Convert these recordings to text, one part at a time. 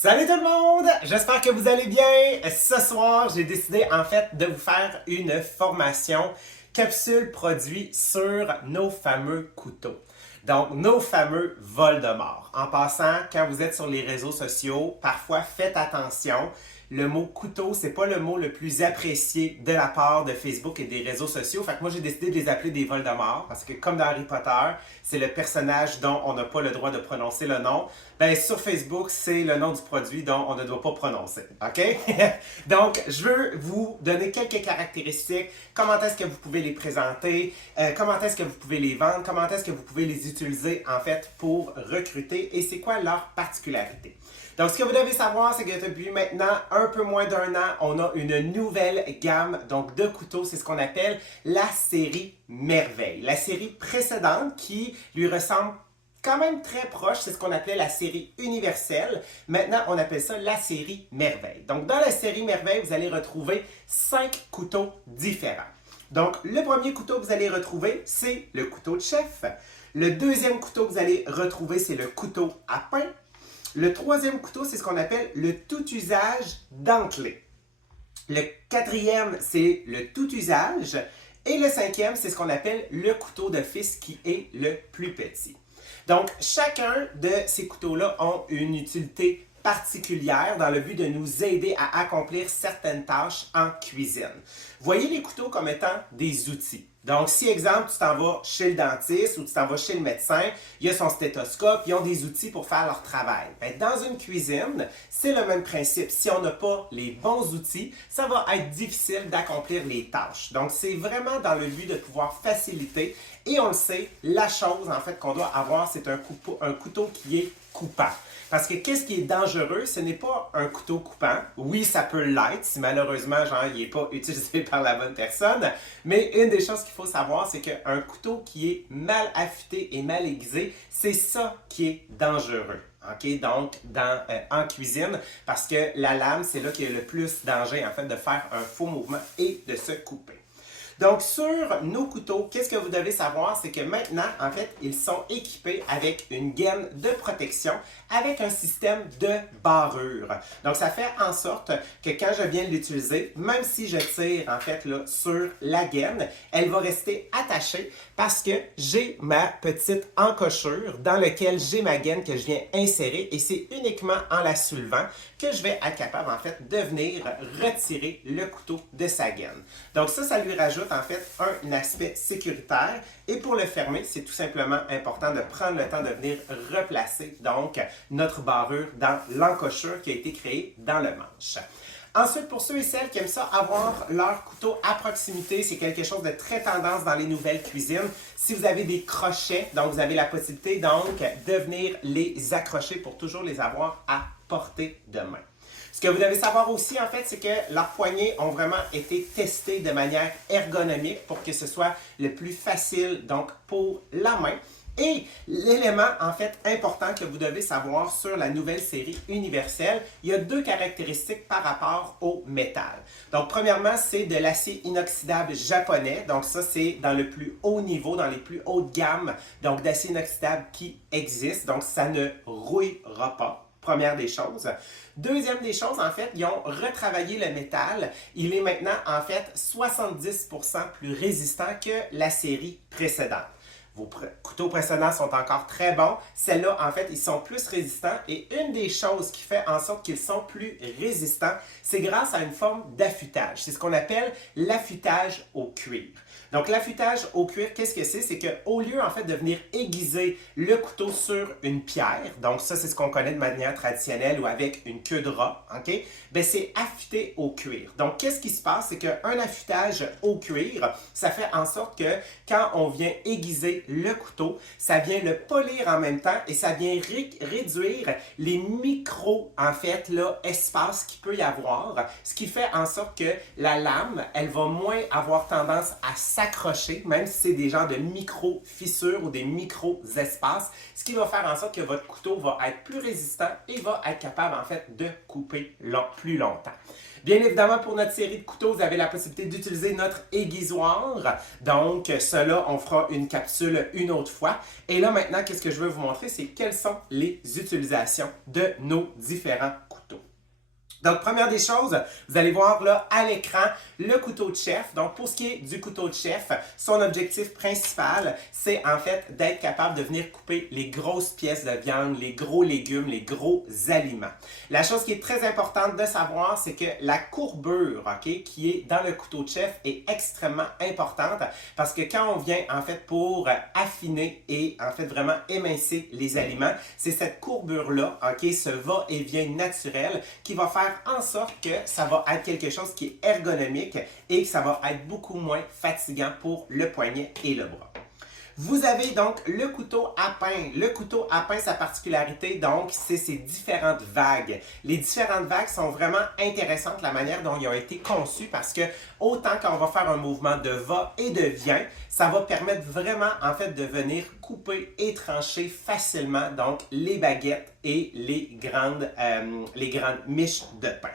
Salut tout le monde! J'espère que vous allez bien. Ce soir, j'ai décidé en fait de vous faire une formation capsule produit sur nos fameux couteaux. Donc, nos fameux Voldemort. En passant, quand vous êtes sur les réseaux sociaux, parfois faites attention. Le mot couteau, c'est pas le mot le plus apprécié de la part de Facebook et des réseaux sociaux. Fait que moi, j'ai décidé de les appeler des Voldemort parce que comme dans Harry Potter, c'est le personnage dont on n'a pas le droit de prononcer le nom. Ben, sur Facebook, c'est le nom du produit dont on ne doit pas prononcer. OK? Donc, je veux vous donner quelques caractéristiques. Comment est-ce que vous pouvez les présenter? Comment est-ce que vous pouvez les vendre? Comment est-ce que vous pouvez les utiliser, en fait, pour recruter? Et c'est quoi leur particularité? Donc, ce que vous devez savoir, c'est que depuis maintenant un peu moins d'un an, on a une nouvelle gamme donc de couteaux. C'est ce qu'on appelle la série Merveille. La série précédente qui lui ressemble quand même très proche, c'est ce qu'on appelait la série universelle. Maintenant, on appelle ça la série Merveille. Donc, dans la série Merveille, vous allez retrouver 5 couteaux différents. Donc, le premier couteau que vous allez retrouver, c'est le couteau de chef. Le deuxième couteau que vous allez retrouver, c'est le couteau à pain. Le troisième couteau, c'est ce qu'on appelle le tout-usage dentelé. Le quatrième, c'est le tout-usage. Et le cinquième, c'est ce qu'on appelle le couteau d'office qui est le plus petit. Donc, chacun de ces couteaux-là ont une utilité particulière dans le but de nous aider à accomplir certaines tâches en cuisine. Voyez les couteaux comme étant des outils. Donc, si, exemple, tu t'en vas chez le dentiste ou tu t'en vas chez le médecin, il y a son stéthoscope, ils ont des outils pour faire leur travail. Bien, dans une cuisine, c'est le même principe. Si on n'a pas les bons outils, ça va être difficile d'accomplir les tâches. Donc, c'est vraiment dans le but de pouvoir faciliter. Et on le sait, la chose, en fait, qu'on doit avoir, c'est un couteau qui est coupant. Parce que qu'est-ce qui est dangereux, ce n'est pas un couteau coupant. Oui, ça peut l'être si malheureusement, genre, il n'est pas utilisé par la bonne personne. Mais une des choses qu'il faut savoir, c'est qu'un couteau qui est mal affûté et mal aiguisé, c'est ça qui est dangereux. OK? Donc, en cuisine, parce que la lame, c'est là qu'il y a le plus danger, en fait, de faire un faux mouvement et de se couper. Donc, sur nos couteaux, qu'est-ce que vous devez savoir? C'est que maintenant, en fait, ils sont équipés avec une gaine de protection avec un système de barrure. Donc, ça fait en sorte que quand je viens de l'utiliser, même si je tire, en fait, là, sur la gaine, elle va rester attachée parce que j'ai ma petite encochure dans laquelle j'ai ma gaine que je viens insérer et c'est uniquement en la soulevant que je vais être capable, en fait, de venir retirer le couteau de sa gaine. Donc, ça lui rajoute en fait un aspect sécuritaire et pour le fermer, c'est tout simplement important de prendre le temps de venir replacer donc notre barrure dans l'encochure qui a été créée dans le manche. Ensuite, pour ceux et celles qui aiment ça, avoir leur couteau à proximité, c'est quelque chose de très tendance dans les nouvelles cuisines. Si vous avez des crochets, donc vous avez la possibilité donc de venir les accrocher pour toujours les avoir à portée de main. Ce que vous devez savoir aussi, en fait, c'est que leurs poignets ont vraiment été testés de manière ergonomique pour que ce soit le plus facile donc pour la main. Et l'élément, en fait, important que vous devez savoir sur la nouvelle série universelle, il y a 2 caractéristiques par rapport au métal. Donc, premièrement, c'est de l'acier inoxydable japonais. Donc, ça, c'est dans le plus haut niveau, dans les plus hautes gammes donc d'acier inoxydable qui existent. Donc, ça ne rouillera pas. Première des choses. Deuxième des choses, en fait, ils ont retravaillé le métal. Il est maintenant, en fait, 70% plus résistant que la série précédente. Vos couteaux précédents sont encore très bons. Celles-là, en fait, ils sont plus résistants. Et une des choses qui fait en sorte qu'ils sont plus résistants, c'est grâce à une forme d'affûtage. C'est ce qu'on appelle l'affûtage au cuir. Donc, l'affûtage au cuir, qu'est-ce que c'est? C'est qu'au lieu, en fait, de venir aiguiser le couteau sur une pierre, donc ça, c'est ce qu'on connaît de manière traditionnelle ou avec une queue de rat, OK? Bien, c'est affûté au cuir. Donc, qu'est-ce qui se passe? C'est qu'un affûtage au cuir, ça fait en sorte que quand on vient aiguiser le couteau, ça vient le polir en même temps et ça vient réduire les micro, en fait, là, espaces qu'il peut y avoir, ce qui fait en sorte que la lame, elle va moins avoir tendance à s'accrocher, même si c'est des genres de micro-fissures ou des micro-espaces, ce qui va faire en sorte que votre couteau va être plus résistant et va être capable, en fait, de couper plus longtemps. Bien évidemment, pour notre série de couteaux, vous avez la possibilité d'utiliser notre aiguisoir. Donc, cela, on fera une capsule une autre fois. Et là, maintenant, qu'est-ce que je veux vous montrer, c'est quelles sont les utilisations de nos différents couteaux. Donc, première des choses, vous allez voir là à l'écran le couteau de chef. Donc, pour ce qui est du couteau de chef, son objectif principal, c'est en fait d'être capable de venir couper les grosses pièces de viande, les gros légumes, les gros aliments. La chose qui est très importante de savoir, c'est que la courbure, ok, qui est dans le couteau de chef est extrêmement importante parce que quand on vient en fait pour affiner et en fait vraiment émincer les aliments, c'est cette courbure-là, ok, ce va-et-vient naturel qui va faire en sorte que ça va être quelque chose qui est ergonomique et que ça va être beaucoup moins fatigant pour le poignet et le bras. Vous avez donc le couteau à pain. Le couteau à pain, sa particularité, donc, c'est ses différentes vagues. Les différentes vagues sont vraiment intéressantes, la manière dont ils ont été conçus, parce que autant quand on va faire un mouvement de va et de vient, ça va permettre vraiment, en fait, de venir couper et trancher facilement, donc, les baguettes et les grandes miches de pain.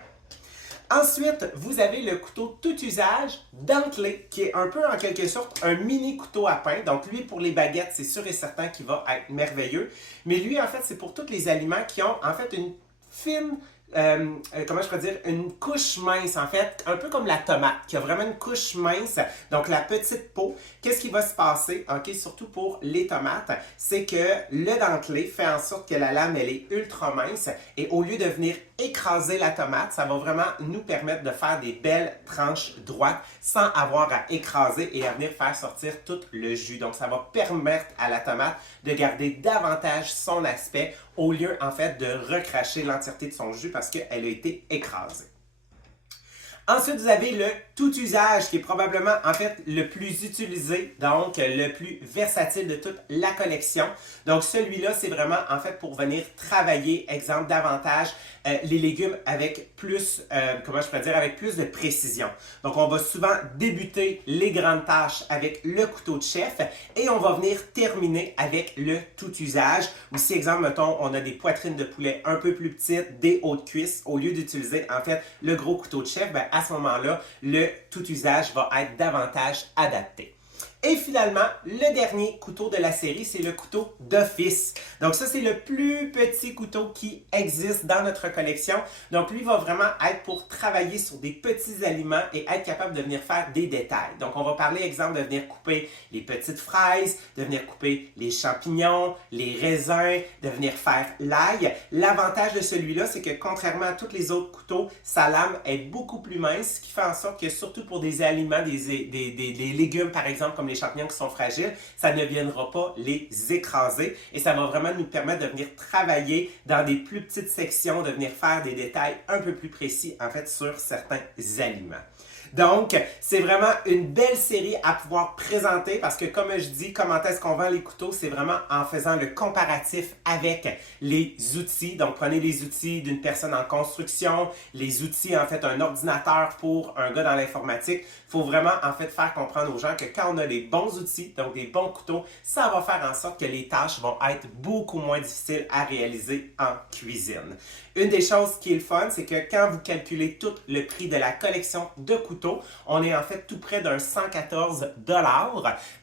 Ensuite, vous avez le couteau tout usage dentelé, qui est un peu en quelque sorte un mini couteau à pain. Donc lui, pour les baguettes, c'est sûr et certain qu'il va être merveilleux. Mais lui, en fait, c'est pour tous les aliments qui ont en fait une fine, comment je pourrais dire, une couche mince, en fait, un peu comme la tomate, qui a vraiment une couche mince, donc la petite peau. Qu'est-ce qui va se passer, ok, surtout pour les tomates, c'est que le dentelé fait en sorte que la lame, elle est ultra mince, et au lieu de venir écraser la tomate, ça va vraiment nous permettre de faire des belles tranches droites sans avoir à écraser et à venir faire sortir tout le jus. Donc, ça va permettre à la tomate de garder davantage son aspect au lieu, en fait, de recracher l'entièreté de son jus parce qu'elle a été écrasée. Ensuite, vous avez le tout usage qui est probablement en fait le plus utilisé, donc le plus versatile de toute la collection. Donc celui-là, c'est vraiment en fait pour venir travailler, exemple, davantage les légumes avec plus, comment je pourrais dire, avec plus de précision. Donc on va souvent débuter les grandes tâches avec le couteau de chef et on va venir terminer avec le tout usage. Ou si, exemple, mettons, on a des poitrines de poulet un peu plus petites, des hautes cuisses, au lieu d'utiliser en fait le gros couteau de chef, ben, à ce moment-là, le tout usage va être davantage adapté. Et finalement, le dernier couteau de la série, c'est le couteau d'office. Donc ça, c'est le plus petit couteau qui existe dans notre collection. Donc lui va vraiment être pour travailler sur des petits aliments et être capable de venir faire des détails. Donc on va parler, exemple, de venir couper les petites fraises, de venir couper les champignons, les raisins, de venir faire l'ail. L'avantage de celui-là, c'est que contrairement à tous les autres couteaux, sa lame est beaucoup plus mince, ce qui fait en sorte que surtout pour des aliments, des légumes par exemple, comme les champignons qui sont fragiles, ça ne viendra pas les écraser et ça va vraiment nous permettre de venir travailler dans des plus petites sections, de venir faire des détails un peu plus précis en fait sur certains aliments. Donc, c'est vraiment une belle série à pouvoir présenter parce que, comme je dis, comment est-ce qu'on vend les couteaux, c'est vraiment en faisant le comparatif avec les outils. Donc, prenez les outils d'une personne en construction, les outils, en fait, un ordinateur pour un gars dans l'informatique. Il faut vraiment, en fait, faire comprendre aux gens que quand on a les bons outils, donc des bons couteaux, ça va faire en sorte que les tâches vont être beaucoup moins difficiles à réaliser en cuisine. Une des choses qui est le fun, c'est que quand vous calculez tout le prix de la collection de couteaux, on est en fait tout près d'un 114 $.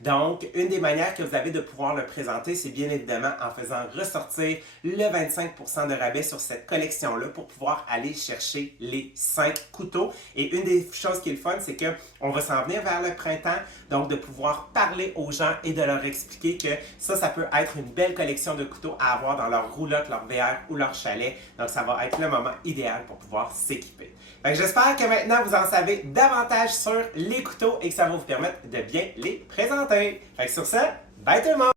Donc, une des manières que vous avez de pouvoir le présenter, c'est bien évidemment en faisant ressortir le 25% de rabais sur cette collection-là pour pouvoir aller chercher les 5 couteaux. Et une des choses qui est le fun, c'est qu'on va s'en venir vers le printemps, donc de pouvoir parler aux gens et de leur expliquer que ça peut être une belle collection de couteaux à avoir dans leur roulotte, leur VR ou leur chalet. Donc, ça va être le moment idéal pour pouvoir s'équiper. J'espère que maintenant vous en savez davantage sur les couteaux et que ça va vous permettre de bien les présenter. Sur ce, bye tout le monde!